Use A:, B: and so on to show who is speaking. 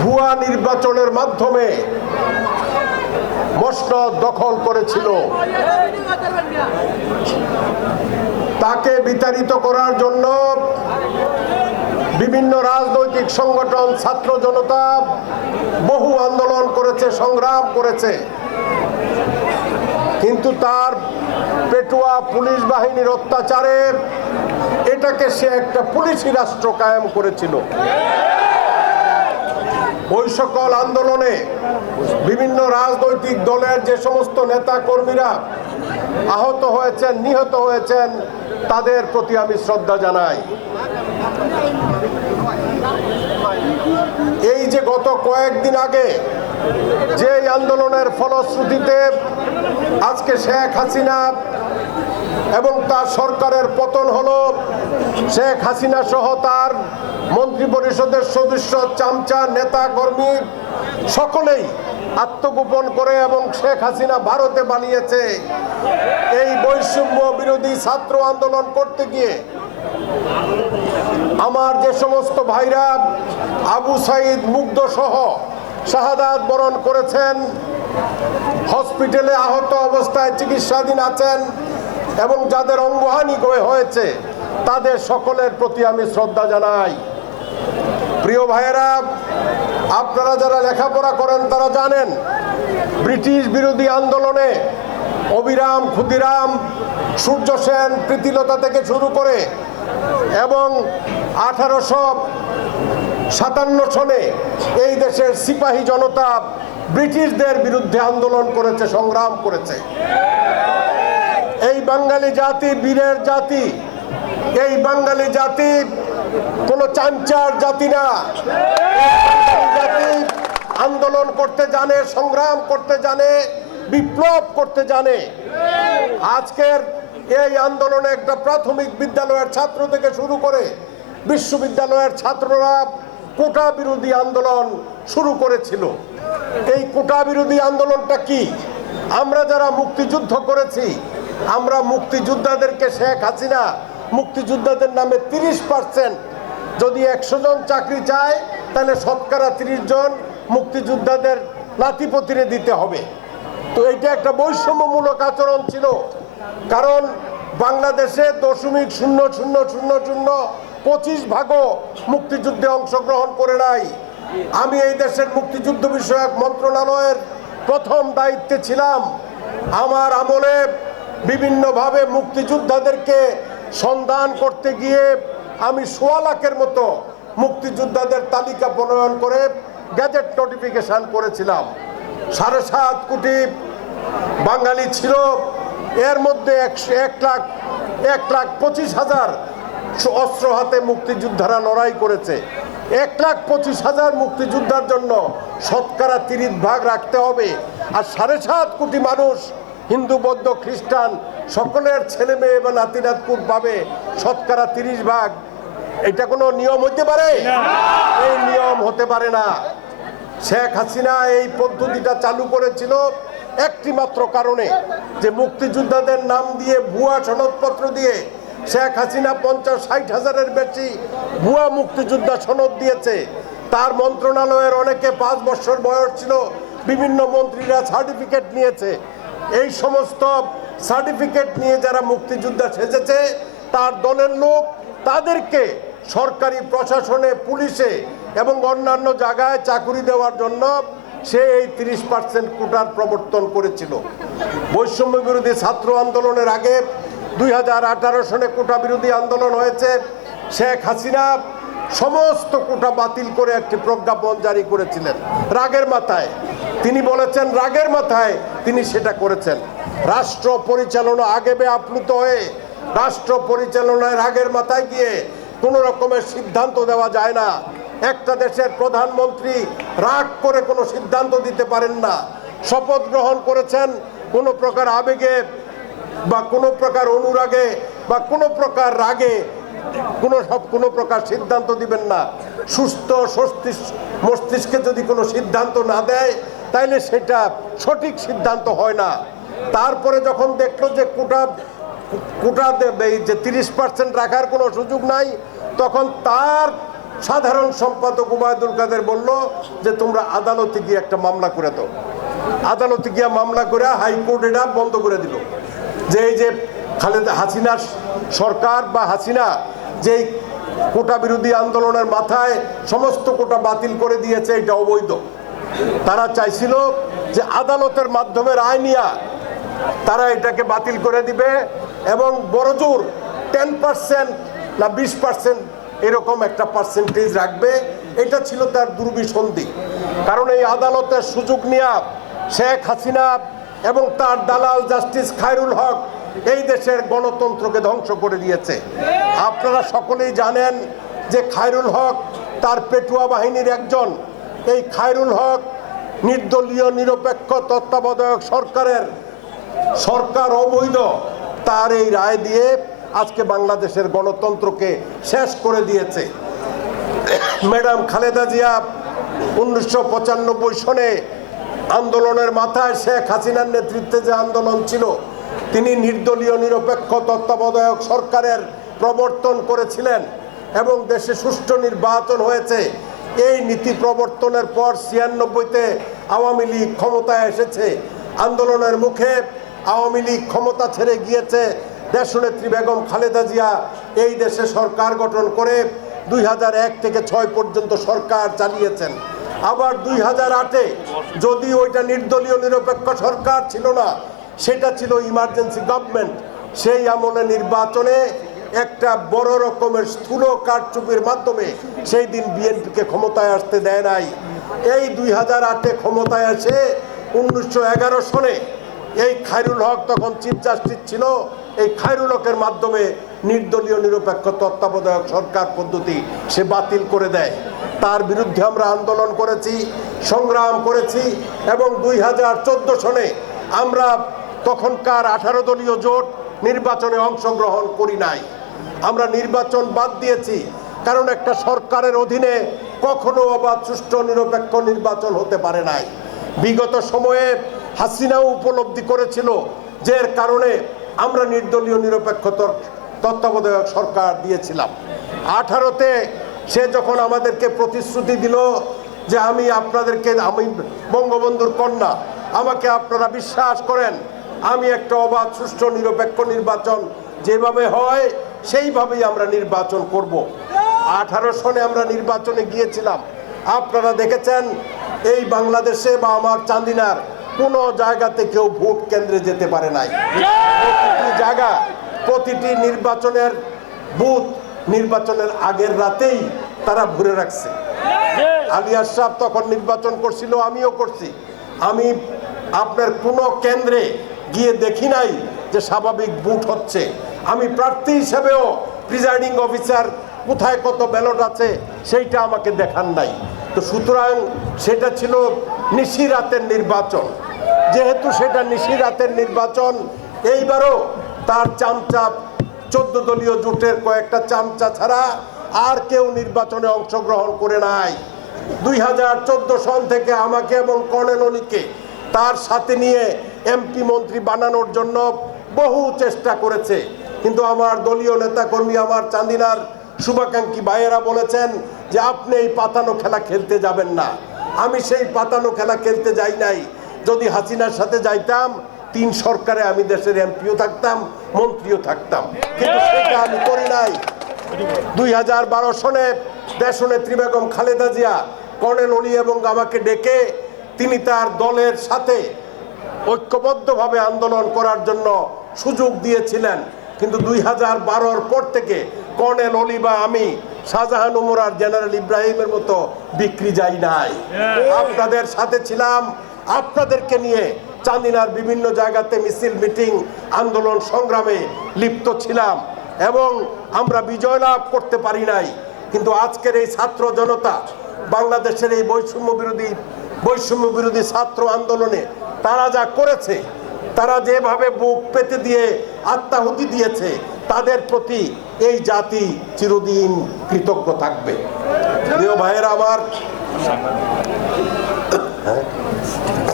A: ভুয়া নির্বাচনের মাধ্যমে মসনদ দখল করেছিল তাকে বিতাড়িত করার জন্য বিভিন্ন রাজনৈতিক সংগঠন ছাত্র জনতা বহু আন্দোলন করেছে সংগ্রাম করেছে কিন্তু তার পেটুয়া পুলিশ বাহিনীর অত্যাচারে এটাকে সে একটা পুলিশি রাষ্ট্র কায়েম করেছিল ওই সকল আন্দোলনে বিভিন্ন রাজনৈতিক দলের যে সমস্ত নেতা কর্মীরা আহত হয়েছেন নিহত হয়েছেন তাদের প্রতি আমি শ্রদ্ধা জানাই এই যে গত কয়েকদিন আগে যে আন্দোলনের ফলশ্রুতিতে আজকে শেখ হাসিনা এবং তার সরকারের পতন হল শেখ হাসিনা সহ তার মন্ত্রী পরিষদের সদস্য চামচা নেতা কর্মী সকলেই আত্মগোপন করে এবং শেখ হাসিনা ভারতে বানিয়েছে এই বৈষম্য বিরোধী ছাত্র আন্দোলন করতে গিয়ে আমার যে সমস্ত ভাইরা আবু সাইদ মুগ্ধ সহ শাহাদাত বরণ করেছেন হসপিটালে আহত অবস্থায় চিকিৎসাধীন আছেন এবং যাদের অঙ্গহানি হয়েছে তাদের সকলের প্রতি আমি শ্রদ্ধা জানাই প্রিয় ভাইয়েরা আপনারা যারা লেখাপড়া করেন তারা জানেন ব্রিটিশ বিরোধী আন্দোলনে অবিরাম ক্ষুদিরাম সূর্য সেন প্রীতিলতা থেকে শুরু করে এবং আঠারোশো সাতান্ন সনে এই দেশের সিপাহী জনতা ব্রিটিশদের বিরুদ্ধে আন্দোলন করেছে সংগ্রাম করেছে এই বাঙালি জাতি বীরের জাতি এই বাঙালি জাতি কোনো চামচার জাতি না জাতি আন্দোলন করতে জানে সংগ্রাম করতে জানে বিপ্লব করতে জানে আজকের এই আন্দোলনে একটা প্রাথমিক বিদ্যালয়ের ছাত্র থেকে শুরু করে বিশ্ববিদ্যালয়ের ছাত্ররা কোটা বিরোধী আন্দোলন শুরু করেছিল এই কোটা বিরোধী আন্দোলনটা কি আমরা যারা মুক্তিযুদ্ধ করেছি আমরা মুক্তিযোদ্ধাদেরকে শেখ হাসিনা মুক্তিযোদ্ধাদের নামে তিরিশ পার্সেন্ট যদি একশো জন চাকরি চায় তাহলে শতকরা তিরিশ জন মুক্তিযোদ্ধাদের নাতিপতিরে দিতে হবে তো এটা একটা বৈষম্যমূলক আচরণ ছিল কারণ বাংলাদেশে দশমিক শূন্য শূন্য শূন্য শূন্য পঁচিশ ভাগও মুক্তিযুদ্ধে অংশগ্রহণ করে নাই আমি এই দেশের মুক্তিযুদ্ধ বিষয়ক মন্ত্রণালয়ের প্রথম দায়িত্বে ছিলাম আমার আমলে বিভিন্নভাবে মুক্তিযোদ্ধাদেরকে সন্ধান করতে গিয়ে আমি সোয়া লাখের মতো মুক্তিযোদ্ধাদের তালিকা প্রণয়ন করে গ্যাজেট নোটিফিকেশান করেছিলাম সাড়ে সাত কোটি বাঙালি ছিল এর মধ্যে একশো এক লাখ এক লাখ পঁচিশ হাজার অস্ত্র হাতে মুক্তিযোদ্ধারা লড়াই করেছে এক লাখ পঁচিশ হাজার মুক্তিযোদ্ধার জন্য শতকরা তিরিশ ভাগ রাখতে হবে আর সাড়ে সাত কোটি মানুষ হিন্দু বৌদ্ধ খ্রিস্টান সকলের ছেলে মেয়ে বা নাতিনাতকুট পাবে শতকরা তিরিশ ভাগ এটা কোনো নিয়ম হতে পারে এই নিয়ম হতে পারে না শেখ হাসিনা এই পদ্ধতিটা চালু করেছিল একটি মাত্র কারণে যে মুক্তিযোদ্ধাদের নাম দিয়ে ভুয়া সনদপত্র দিয়ে শেখ হাসিনা পঞ্চাশ ষাট হাজারের বেশি ভুয়া মুক্তিযোদ্ধা সনদ দিয়েছে তার মন্ত্রণালয়ের অনেকে পাঁচ বছর বয়স ছিল বিভিন্ন মন্ত্রীরা সার্টিফিকেট নিয়েছে এই সমস্ত সার্টিফিকেট নিয়ে যারা মুক্তিযোদ্ধা সেজেছে তার দলের লোক তাদেরকে সরকারি প্রশাসনে পুলিশে এবং অন্যান্য জায়গায় চাকুরি দেওয়ার জন্য সে এই তিরিশ পার্সেন্ট কোটার প্রবর্তন করেছিল বৈষম্য বিরোধী ছাত্র আন্দোলনের আগে দুই সনে কোটা বিরোধী আন্দোলন হয়েছে শেখ হাসিনা সমস্ত কোটা বাতিল করে একটি প্রজ্ঞাপন জারি করেছিলেন রাগের মাথায় তিনি বলেছেন রাগের মাথায় তিনি সেটা করেছেন রাষ্ট্র পরিচালনা আগেবে আপ্লুত হয়ে রাষ্ট্র পরিচালনার রাগের মাথায় গিয়ে কোনো রকমের সিদ্ধান্ত দেওয়া যায় না একটা দেশের প্রধানমন্ত্রী রাগ করে কোনো সিদ্ধান্ত দিতে পারেন না শপথ গ্রহণ করেছেন কোনো প্রকার আবেগে বা কোনো প্রকার অনুরাগে বা কোনো প্রকার রাগে কোনো সব কোনো প্রকার সিদ্ধান্ত দিবেন না সুস্থ মস্তিষ্কে যদি কোনো সিদ্ধান্ত না দেয় তাইলে সেটা সঠিক সিদ্ধান্ত হয় না তারপরে যখন দেখলো যে কোটা কোটা এই যে তিরিশ পার্সেন্ট রাখার কোনো সুযোগ নাই তখন তার সাধারণ সম্পাদক উবায়দুল কাদের বলল যে তোমরা আদালতে গিয়ে একটা মামলা করে দাও আদালতে গিয়া মামলা করে হাইকোর্ট এটা বন্ধ করে দিল যে এই যে খালেদা হাসিনা সরকার বা হাসিনা যে কোটা বিরোধী আন্দোলনের মাথায় সমস্ত কোটা বাতিল করে দিয়েছে এটা অবৈধ তারা চাইছিল যে আদালতের মাধ্যমে রায় নিয়া তারা এটাকে বাতিল করে দিবে এবং বড়জোর টেন পার্সেন্ট না বিশ পার্সেন্ট এরকম একটা পার্সেন্টেজ রাখবে এটা ছিল তার দুর্বিসন্ধি কারণ এই আদালতের সুযোগ নিয়া শেখ হাসিনা এবং তার দালাল জাস্টিস খায়রুল হক এই দেশের গণতন্ত্রকে ধ্বংস করে দিয়েছে আপনারা সকলেই জানেন যে খায়রুল হক তার পেটুয়া বাহিনীর একজন এই খায়রুল হক নির্দলীয় নিরপেক্ষ তত্ত্বাবধায়ক সরকারের সরকার অবৈধ তার এই রায় দিয়ে আজকে বাংলাদেশের গণতন্ত্রকে শেষ করে দিয়েছে ম্যাডাম খালেদা জিয়া উনিশশো সনে আন্দোলনের মাথায় শেখ হাসিনার নেতৃত্বে যে আন্দোলন ছিল তিনি নির্দলীয় নিরপেক্ষ তত্ত্বাবধায়ক সরকারের প্রবর্তন করেছিলেন এবং দেশে সুষ্ঠু নির্বাচন হয়েছে এই নীতি প্রবর্তনের পর ছিয়ানব্বইতে আওয়ামী লীগ ক্ষমতায় এসেছে আন্দোলনের মুখে আওয়ামী লীগ ক্ষমতা ছেড়ে গিয়েছে দেশনেত্রী বেগম খালেদা জিয়া এই দেশে সরকার গঠন করে দুই থেকে ছয় পর্যন্ত সরকার চালিয়েছেন আবার দুই হাজার আটে যদি ওইটা নির্দলীয় নিরপেক্ষ সরকার ছিল না সেটা ছিল ইমার্জেন্সি গভর্নমেন্ট সেই আমলে নির্বাচনে একটা বড় রকমের স্থূল কারচুপির মাধ্যমে সেই দিন বিএনপিকে ক্ষমতায় আসতে দেয় নাই এই দুই হাজার আটে ক্ষমতায় আসে উনিশশো এগারো সনে এই খায়রুল হক তখন চিফ জাস্টিস ছিল এই খায়রুল হকের মাধ্যমে নির্দলীয় নিরপেক্ষ তত্ত্বাবধায়ক সরকার পদ্ধতি সে বাতিল করে দেয় তার বিরুদ্ধে আমরা আন্দোলন করেছি সংগ্রাম করেছি এবং দুই হাজার চোদ্দো সনে আমরা তখনকার আঠারো দলীয় জোট নির্বাচনে অংশগ্রহণ করি নাই আমরা নির্বাচন বাদ দিয়েছি কারণ একটা সরকারের অধীনে কখনো অবাধ সুষ্ঠু নিরপেক্ষ নির্বাচন হতে পারে নাই বিগত সময়ে হাসিনাও উপলব্ধি করেছিল যে কারণে আমরা নির্দলীয় নিরপেক্ষ তত্ত্বাবধায়ক সরকার দিয়েছিলাম আঠারোতে সে যখন আমাদেরকে প্রতিশ্রুতি দিল যে আমি আপনাদেরকে আমি বঙ্গবন্ধুর কন্যা আমাকে আপনারা বিশ্বাস করেন আমি একটা অবাধ সুষ্ঠু নিরপেক্ষ নির্বাচন যেভাবে হয় সেইভাবেই আমরা নির্বাচন করব আঠারো সনে আমরা নির্বাচনে গিয়েছিলাম আপনারা দেখেছেন এই বাংলাদেশে বা আমার চান্দিনার কোনো জায়গাতে কেউ ভোট কেন্দ্রে যেতে পারে নাই প্রতিটি জায়গা প্রতিটি নির্বাচনের বুথ নির্বাচনের আগের রাতেই তারা ভরে রাখছে আলিয়া সাহ তখন নির্বাচন করছিল আমিও করছি আমি আপনার কোনো কেন্দ্রে গিয়ে দেখি নাই যে স্বাভাবিক বুট হচ্ছে আমি প্রার্থী হিসেবেও প্রিজাইডিং অফিসার কোথায় কত ব্যালট আছে সেইটা আমাকে দেখান নাই তো সুতরাং সেটা ছিল নিশি রাতের নির্বাচন যেহেতু সেটা নিশিরাতের নির্বাচন এইবারও তার চামচা চোদ্দ দলীয় জোটের কয়েকটা চামচা ছাড়া আর কেউ নির্বাচনে অংশগ্রহণ করে নাই দুই সন থেকে আমাকে এবং কর্ণেলনিকে তার সাথে নিয়ে এমপি মন্ত্রী বানানোর জন্য বহু চেষ্টা করেছে কিন্তু আমার দলীয় নেতাকর্মী আমার চান্দিনার শুভাকাঙ্ক্ষী ভাইয়েরা বলেছেন যে আপনি এই পাতানো খেলা খেলতে যাবেন না আমি সেই পাতানো খেলা খেলতে যাই নাই যদি হাসিনার সাথে যাইতাম তিন সরকারে আমি দেশের এমপিও থাকতাম মন্ত্রীও থাকতাম কিন্তু সেটা আমি করি নাই দুই হাজার বারো সনে নেত্রী বেগম খালেদা জিয়া কর্নেল অলি এবং আমাকে ডেকে তিনি তার দলের সাথে ঐক্যবদ্ধভাবে আন্দোলন করার জন্য সুযোগ দিয়েছিলেন কিন্তু দুই হাজার বারোর পর থেকে কর্নেল অলিবা আমি শাহজাহান উমর আর জেনারেল ইব্রাহিমের মতো বিক্রি যাই নাই আপনাদের সাথে ছিলাম আপনাদেরকে নিয়ে চান্দিনার বিভিন্ন জায়গাতে মিছিল মিটিং আন্দোলন সংগ্রামে লিপ্ত ছিলাম এবং আমরা বিজয় লাভ করতে পারি নাই কিন্তু আজকের এই ছাত্র জনতা বাংলাদেশের এই বৈষম্য বিরোধী বৈষম্য বিরোধী ছাত্র আন্দোলনে তারা যা করেছে তারা যেভাবে বুক পেতে দিয়ে আত্মাহুতি দিয়েছে তাদের প্রতি এই জাতি চিরদিন কৃতজ্ঞ থাকবে প্রিয় ভাইয়েরা আমার হ্যাঁ?